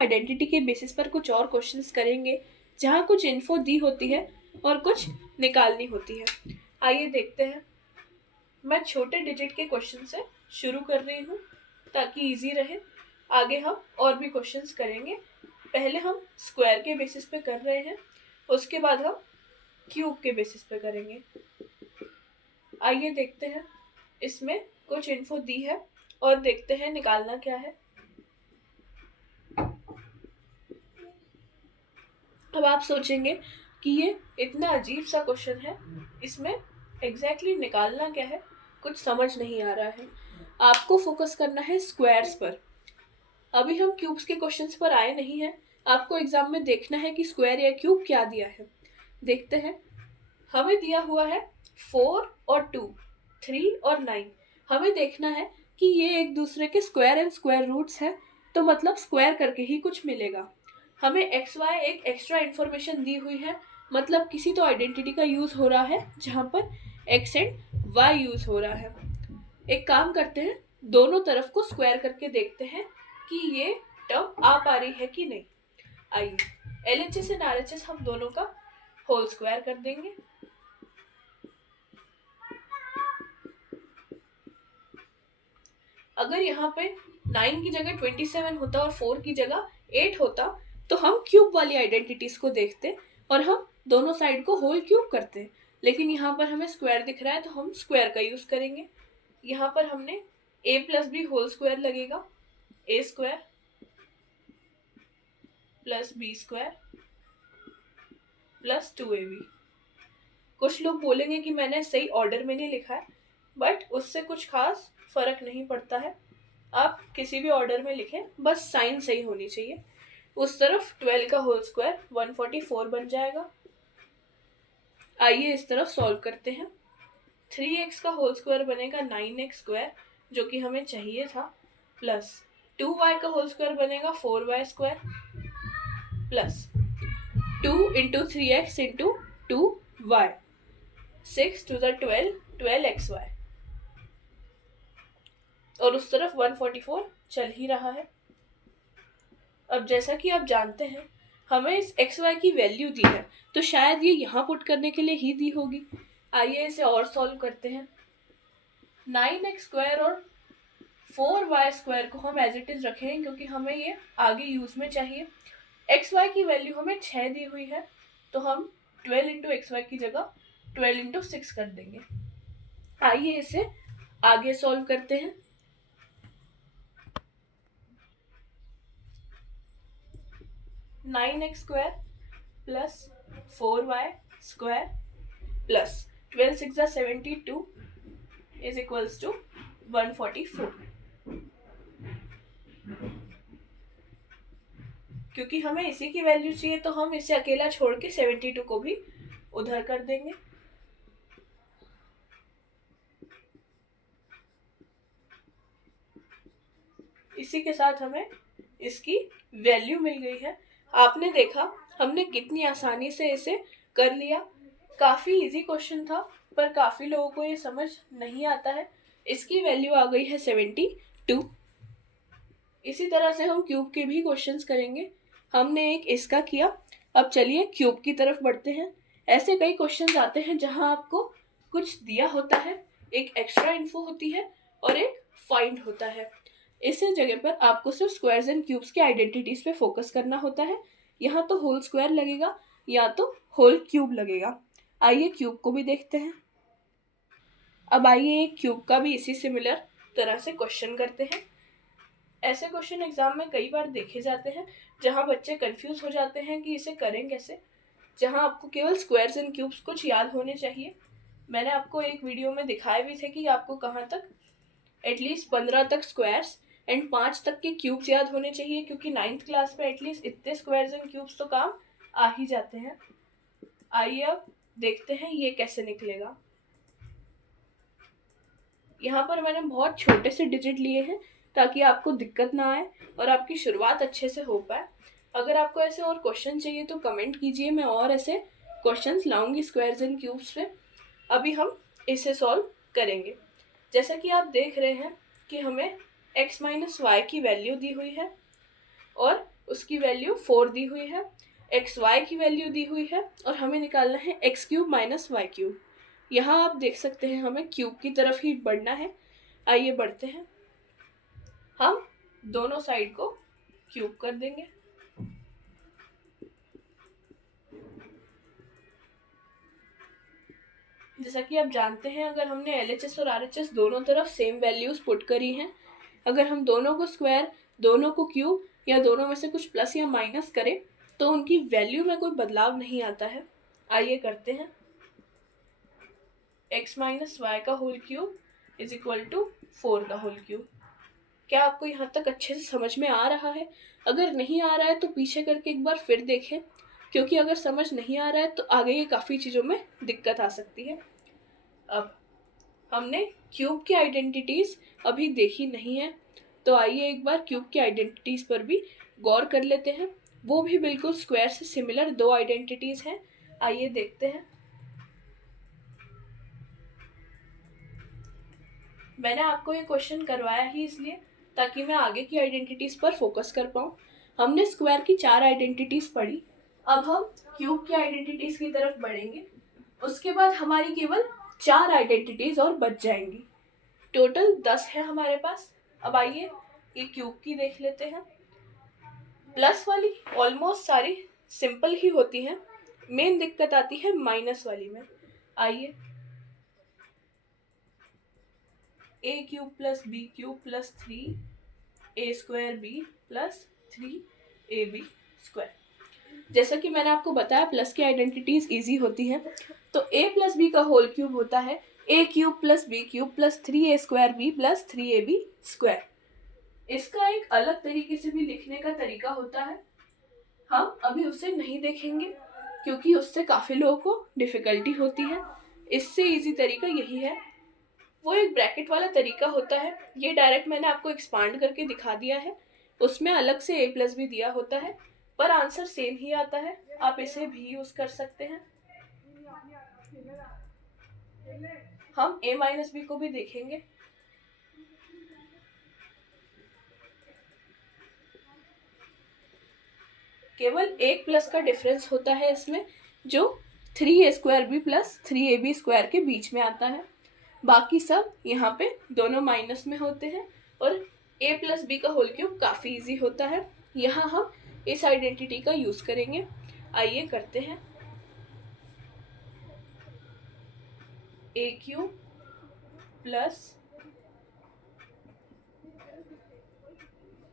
Identity के basis पर कुछ और क्वेश्चंस करेंगे जहाँ कुछ इन्फो दी होती है और कुछ निकालनी होती है। आइए देखते हैं। मैं छोटे डिजिट के क्वेश्चन से शुरू कर रही हूँ ताकि इजी रहे। आगे हम और भी क्वेश्चंस करेंगे। पहले हम स्क्वायर के बेसिस पे कर रहे हैं, उसके बाद हम क्यूब के बेसिस पे करेंगे। आइए देखते हैं। इसमें कुछ इन्फो दी है और देखते हैं निकालना क्या है। अब आप सोचेंगे कि ये इतना अजीब सा क्वेश्चन है, इसमें एग्जैक्टली निकालना क्या है, कुछ समझ नहीं आ रहा है। आपको फोकस करना है स्क्वायर्स पर। अभी हम क्यूब्स के क्वेश्चंस पर आए नहीं हैं। आपको एग्जाम में देखना है कि स्क्वायर या क्यूब क्या दिया है। देखते हैं। हमें दिया हुआ है 4 और 2, 3 और 9। हमें देखना है कि ये एक दूसरे के स्क्वायर एंड स्क्वायर रूट्स हैं, तो मतलब स्क्वायर करके ही कुछ मिलेगा। हमें एक्स वाई एक एक्स्ट्रा इन्फॉर्मेशन दी हुई है, मतलब किसी तो आइडेंटिटी का यूज हो रहा है जहाँ पर एक्स एंड वाई यूज हो रहा है। एक काम करते हैं, दोनों तरफ को स्क्वायर करके देखते हैं कि ये टर्म आ पा रही है कि नहीं। आइए LHS एंड RHS हम दोनों का होल स्क्वायर कर देंगे। अगर यहाँ पे 9 की जगह 27 होता और 4 की जगह 8 होता तो हम क्यूब वाली आइडेंटिटीज को देखते और हम दोनों साइड को होल क्यूब करते। लेकिन यहाँ पर हमें स्क्वायर दिख रहा है तो हम स्क्वायर का यूज करेंगे। यहाँ पर हमने a plus B whole square लगेगा, a square plus B square plus 2ab। कुछ लोग बोलेंगे कि मैंने सही ऑर्डर में नहीं लिखा है, बट उससे कुछ खास फर्क नहीं पड़ता है। आप किसी भी ऑर्डर में लिखें, बस साइन सही होनी चाहिए। उस तरफ 12 का होल स्क्वायर 144 बन जाएगा। आइए इस तरफ सॉल्व करते हैं। 3x का होल स्क्वायर बनेगा 9x स्क्वायर, जो कि हमें चाहिए था, प्लस 2y का होल स्क्वायर बनेगा 4y square, plus 2 into 3x into 2y, 6 two the 12, 12xy। और उस तरफ 144 चल ही रहा है। अब जैसा कि आप जानते हैं, हमें इस xy की वैल्यू दी है, तो शायद ये यहाँ पुट करने के लिए ही दी होगी। आइए इसे और सॉल्व करते हैं। 9x स्क्वायर और 4y स्क्वायर को हम एज इट इज रखेंगे क्योंकि हमें ये आगे यूज में चाहिए। xy की वैल्यू हमें 6 दी हुई है, तो हम 12 इंटू एक्स वाई की जगह 12 इंटू 6 कर देंगे। आइए इसे आगे सॉल्व करते हैं। 9x square plus 4y square plus 12 6 72 is equals to 144। क्योंकि हमें इसी की वैल्यू चाहिए तो हम इसे अकेला छोड़ के 72 को भी उधर कर देंगे। इसी के साथ हमें इसकी वैल्यू मिल गई है। आपने देखा हमने कितनी आसानी से इसे कर लिया। काफी इजी क्वेश्चन था, पर काफी लोगों को ये समझ नहीं आता है। इसकी वैल्यू आ गई है 72। इसी तरह से हम क्यूब के भी क्वेश्चंस करेंगे। हमने एक इसका किया, अब चलिए क्यूब की तरफ बढ़ते हैं। ऐसे कई क्वेश्चंस आते हैं जहां आपको कुछ दिया होता है, एक एक्स्ट्रा इन्फो होती है और एक फाइंड होता है। इस जगह पर आपको सिर्फ स्क्वायर्स एंड क्यूब्स के आइडेंटिटीज पे फोकस करना होता है। यहाँ तो होल स्क्वायर लगेगा या तो होल क्यूब लगेगा। आइए क्यूब को भी देखते हैं। अब आइए एक क्यूब का भी इसी सिमिलर तरह से क्वेश्चन करते हैं। ऐसे क्वेश्चन एग्जाम में कई बार देखे जाते हैं जहां बच्चे कंफ्यूज हो जाते हैं कि इसे करें कैसे, जहां आपको केवल स्क्वायर्स एंड क्यूब्स कुछ याद होने चाहिए। मैंने आपको एक वीडियो में दिखाए भी थे कि आपको कहाँ तक एटलीस्ट 15 तक स्क्वायर्स एंड 5 तक के क्यूब्स याद होने चाहिए, क्योंकि 9th क्लास में एटलीस्ट इतने स्क्वायर्स एंड क्यूब्स तो काम आ ही जाते हैं। आइए अब देखते हैं ये कैसे निकलेगा। यहाँ पर मैंने बहुत छोटे से डिजिट लिए हैं ताकि आपको दिक्कत ना आए और आपकी शुरुआत अच्छे से हो पाए। अगर आपको ऐसे और क्वेश्चन चाहिए तो कमेंट कीजिए, मैं और ऐसे क्वेश्चंस लाऊंगी स्क्वायर्स एंड क्यूब्स पे। अभी हम इसे सॉल्व करेंगे। जैसा कि आप देख रहे हैं कि हमें x माइनस वाई की वैल्यू दी हुई है और उसकी वैल्यू 4 दी हुई है, एक्स वाई की वैल्यू दी हुई है और हमें निकालना है X cube minus Y cube. यहाँ आप देख सकते हैं हमें क्यूब की तरफ ही बढ़ना है। आइए बढ़ते हैं, हम दोनों साइड को क्यूब कर देंगे। जैसा कि आप जानते हैं, अगर हमने LHS और RHS दोनों तरफ सेम वैल्यूज पुट करी हैं, अगर हम दोनों को स्क्वायर, दोनों को क्यूब या दोनों में से कुछ प्लस या माइनस करें तो उनकी वैल्यू में कोई बदलाव नहीं आता है। आइए करते हैं, x माइनस वाई का whole cube is equal to 4 का होल क्यूब। क्या आपको यहाँ तक अच्छे से समझ में आ रहा है? अगर नहीं आ रहा है तो पीछे करके एक बार फिर देखें, क्योंकि अगर समझ नहीं आ रहा है तो आगे ये काफ़ी चीज़ों में दिक्कत आ सकती है। अब हमने क्यूब की आइडेंटिटीज़ अभी देखी नहीं है, तो आइए एक बार क्यूब की आइडेंटिटीज़ पर भी गौर कर लेते हैं। वो भी बिल्कुल स्क्वायर से सिमिलर दो आइडेंटिटीज़ हैं। आइए देखते हैं। मैंने आपको ये क्वेश्चन करवाया ही इसलिए ताकि मैं आगे की आइडेंटिटीज़ पर फोकस कर पाऊँ। हमने स्क्वायर की 4 आइडेंटिटीज़ पढ़ी, अब हम क्यूब की आइडेंटिटीज़ की तरफ बढ़ेंगे। उसके बाद हमारी केवल 4 आइडेंटिटीज़ और बच जाएंगी। टोटल 10 है हमारे पास। अब आइए ये क्यूब की देख लेते हैं। प्लस वाली ऑलमोस्ट सारी सिंपल ही होती हैं, मेन दिक्कत आती है माइनस वाली में। आइए, a cube plus B cube plus 3 a square b plus 3 AB square. जैसा कि मैंने आपको बताया प्लस की आइडेंटिटीज इजी होती हैं, तो a प्लस बी का होल क्यूब होता है a cube plus B cube plus 3a square b plus 3AB square. इसका एक अलग तरीके से भी लिखने का तरीका होता है, हम अभी उसे नहीं देखेंगे क्योंकि उससे काफ़ी लोगों को डिफ़िकल्टी होती है। इससे इजी तरीका यही है, वो एक ब्रैकेट वाला तरीका होता है। ये डायरेक्ट मैंने आपको एक्सपांड करके दिखा दिया है, उसमें अलग से a प्लस भी दिया होता है, पर आंसर सेम ही आता है। आप इसे भी यूज कर सकते हैं। हम a माइनस बी को भी देखेंगे। केवल एक प्लस का डिफरेंस होता है इसमें, जो 3a square b plus 3ab square के बीच में आता है। बाकी सब यहाँ पे दोनों माइनस में होते हैं और a प्लस बी का होल क्यूब काफ़ी इजी होता है। यहाँ हम इस आइडेंटिटी का यूज़ करेंगे। आइए करते हैं, a cube plus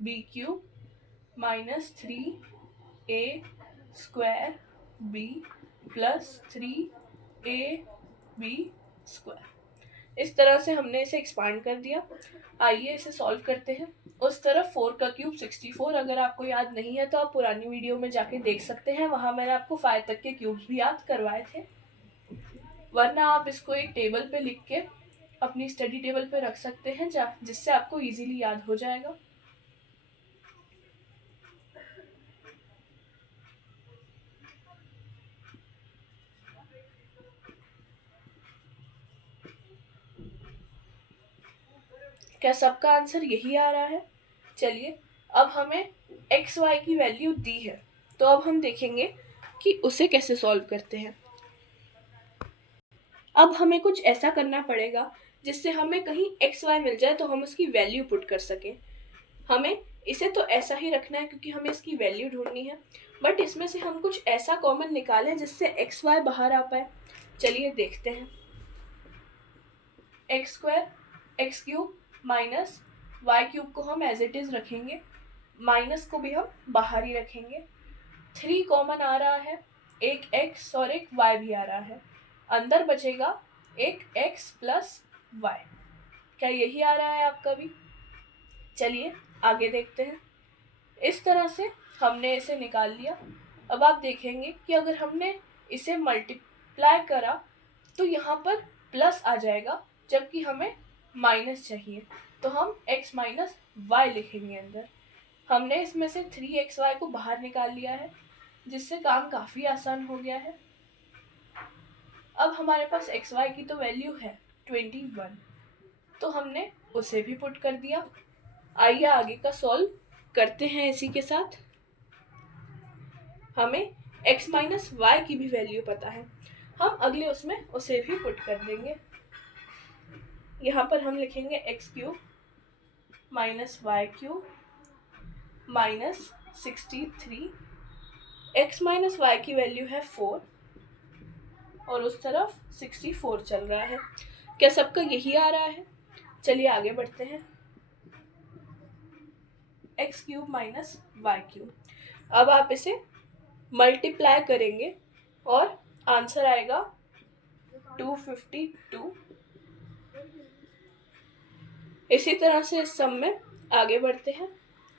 B cube minus 3a square b plus 3ab square. इस तरह से हमने इसे एक्सपांड कर दिया। आइए इसे सॉल्व करते हैं। उस तरफ 4 का क्यूब 64, अगर आपको याद नहीं है तो आप पुरानी वीडियो में जाके देख सकते हैं, वहाँ मैंने आपको 5 तक के क्यूब्स भी याद करवाए थे। वरना आप इसको एक टेबल पे लिख के अपनी स्टडी टेबल पे रख सकते हैं, जिससे आपको इजीली याद हो जाएगा। क्या सबका आंसर यही आ रहा है? चलिए, अब हमें एक्स वाई की वैल्यू दी है, तो अब हम देखेंगे कि उसे कैसे सॉल्व करते हैं। अब हमें कुछ ऐसा करना पड़ेगा जिससे हमें कहीं एक्स वाई मिल जाए तो हम उसकी वैल्यू पुट कर सकें। हमें इसे तो ऐसा ही रखना है क्योंकि हमें इसकी वैल्यू ढूंढनी है, बट इसमें से हम कुछ ऐसा कॉमन निकालें जिससे एक्स वाई बाहर आ पाए। चलिए देखते हैं। X square X cube minus Y cube को हम एज इट इज रखेंगे, माइनस को भी हम बाहर ही रखेंगे। 3 कॉमन आ रहा है, एक x और एक y भी आ रहा है, अंदर बचेगा एक x प्लस वाई। क्या यही आ रहा है आपका भी? चलिए आगे देखते हैं। इस तरह से हमने इसे निकाल लिया। अब आप देखेंगे कि अगर हमने इसे मल्टीप्लाई करा तो यहाँ पर प्लस आ जाएगा, जबकि हमें माइनस चाहिए, तो हम x माइनस वाई लिखेंगे अंदर। हमने इसमें से 3xy को बाहर निकाल लिया है, जिससे काम काफ़ी आसान हो गया है। अब हमारे पास xy की तो वैल्यू है 21, तो हमने उसे भी पुट कर दिया। आइए आगे का सॉल्व करते हैं इसी के साथ। हमें x माइनस वाई की भी वैल्यू पता है, हम अगले उसमें उसे भी पुट कर देंगे। यहाँ पर हम लिखेंगे X cube minus Y cube minus 63। x minus Y की वैल्यू है 4 और उस तरफ 64 चल रहा है। क्या सबका यही आ रहा है? चलिए आगे बढ़ते हैं। X cube minus Y cube, अब आप इसे मल्टीप्लाई करेंगे और आंसर आएगा 252। इसी तरह से इस सम में आगे बढ़ते हैं।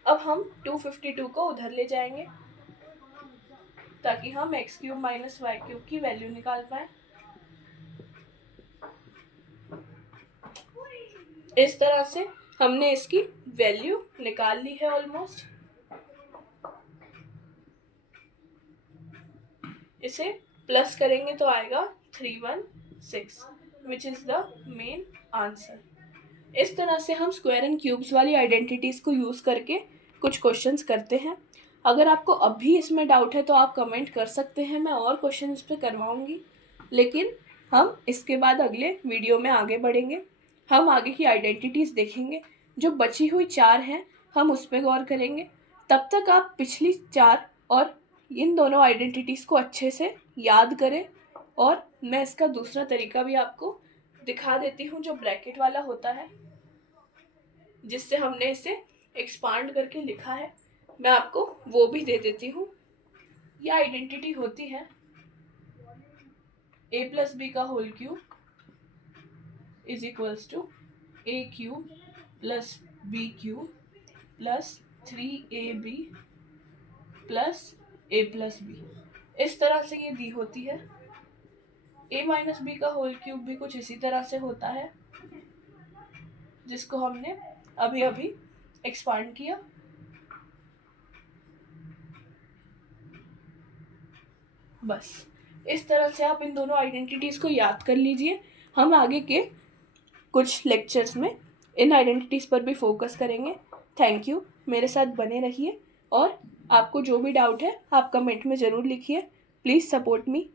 अब हम 252 को उधर ले जाएंगे ताकि हम X cube minus Y cube की वैल्यू निकाल पाए। इस तरह से हमने इसकी वैल्यू निकाल ली है ऑलमोस्ट। इसे प्लस करेंगे तो आएगा 316 which is the main answer. इस तरह से हम स्क्वायर एंड क्यूब्स वाली आइडेंटिटीज को यूज करके कुछ क्वेश्चंस करते हैं। अगर आपको अब भी इसमें डाउट है तो आप कमेंट कर सकते हैं, मैं और क्वेश्चन इस पे करवाऊंगी। लेकिन हम इसके बाद अगले वीडियो में आगे बढ़ेंगे, हम आगे की आइडेंटिटीज देखेंगे। जो बची हुई 4 हैं हम उस पर गौर करेंगे। तब तक आप पिछली 4 और इन दोनों आइडेंटिटीज को अच्छे से याद करें। और मैं इसका दूसरा तरीका भी आपको दिखा देती हूँ जो ब्रैकेट वाला होता है, जिससे हमने इसे एक्सपांड करके लिखा है, मैं आपको वो भी दे देती हूँ। यह आइडेंटिटी होती है a प्लस बी का whole cube is equals to a cube plus B cube plus 3ab plus a plus B. इस तरह से ये दी होती है। a माइनस बी का होल क्यूब भी कुछ इसी तरह से होता है, जिसको हमने अभी अभी एक्सपांड किया। बस इस तरह से आप इन दोनों आइडेंटिटीज को याद कर लीजिए। हम आगे के कुछ लेक्चर्स में इन आइडेंटिटीज पर भी फोकस करेंगे। थैंक यू, मेरे साथ बने रहिए और आपको जो भी डाउट है आप कमेंट में ज़रूर लिखिए। Please support me.